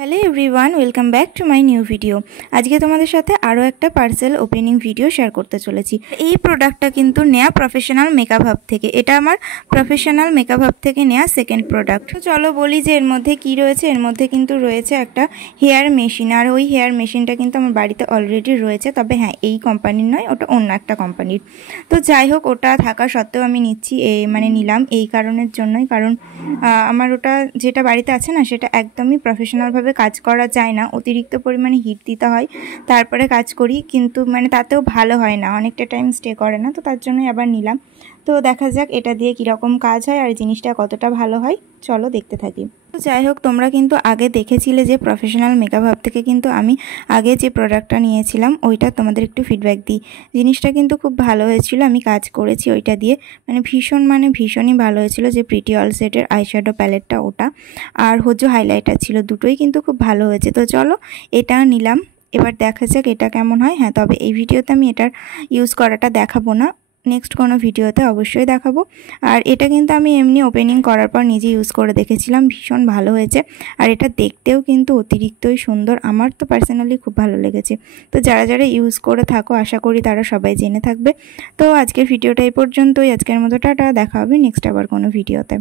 Hello everyone, welcome back to my new video. আজকে তোমাদের সাথে আরও একটা পার্সেল ওপেনিং ভিডিও শেয়ার করতে চলেছি। এই প্রোডাক্টটা কিন্তু নেয়া প্রফেশনাল মেকআপ হাব থেকে। এটা আমার প্রফেশনাল মেকআপ হাব থেকে নেয়া সেকেন্ড প্রোডাক্ট। তো চলো বলি যে এর মধ্যে কি রয়েছে। এর মধ্যে কিন্তু রয়েছে একটা হেয়ার মেশিন, আর ওই হেয়ার মেশিনটা কিন্তু আমার বাড়িতে অলরেডি রয়েছে। তবে হ্যাঁ, এই কোম্পানির নয়, ওটা অন্য একটা কোম্পানির। তো যাই হোক, ওটা থাকা সত্ত্বেও আমি নিচ্ছি, নিলাম এই কারণের জন্যই, কারণ আমার ওটা যেটা বাড়িতে আছে না, সেটা একদমই প্রফেশনালভাবে কাজ করা যায় না। অতিরিক্ত পরিমাণে হিট দিতে হয়, তারপরে কাজ করি, কিন্তু তাতেও ভালো হয় না, অনেকটা টাইম স্টে করে না। তো তার জন্যই আবার নিলাম। তো দেখা যাক এটা দিয়ে কীরকম কাজ হয় আর জিনিসটা কতটা ভালো হয়, চলো দেখতে থাকি। তো যাই হোক, তোমরা কিন্তু আগে দেখেছিলে যে প্রফেশনাল মেকআপ হাব থেকে কিন্তু আমি আগে যে প্রোডাক্টটা নিয়েছিলাম ওইটা তোমাদের একটু ফিডব্যাক দিই। জিনিসটা কিন্তু খুব ভালো হয়েছিল, আমি কাজ করেছি ওইটা দিয়ে, ভীষণই ভালো হয়েছিল। যে প্রিটি অল সেটের আইশ্যাডো প্যালেটটা ওটা, আর হচ্ছে হাইলাইটার ছিল, দুটোই কিন্তু খুব ভালো হয়েছে। তো চলো এটা নিলাম, এবার দেখা যাক এটা কেমন হয়। হ্যাঁ, তবে এই ভিডিওতে আমি এটার ইউজ করাটা দেখাবো না, নেক্সট কোনো ভিডিওতে অবশ্যই দেখাবো। আর এটা কিন্তু আমি এমনি ওপেনিং করার পর নিজে ইউজ করে দেখেছিলাম, ভীষণ ভালো হয়েছে। আর এটা দেখতেও কিন্তু অতিরিক্তই সুন্দর, আমার তো পার্সোনালি খুব ভালো লেগেছে। তো যারা যারা ইউজ করে থাকো, আশা করি তারা সবাই জেনে থাকবে। তো আজকের ভিডিওটা এই পর্যন্তই। আজকের মতো টাটা, দেখা হবে নেক্সট আবার কোনো ভিডিওতে।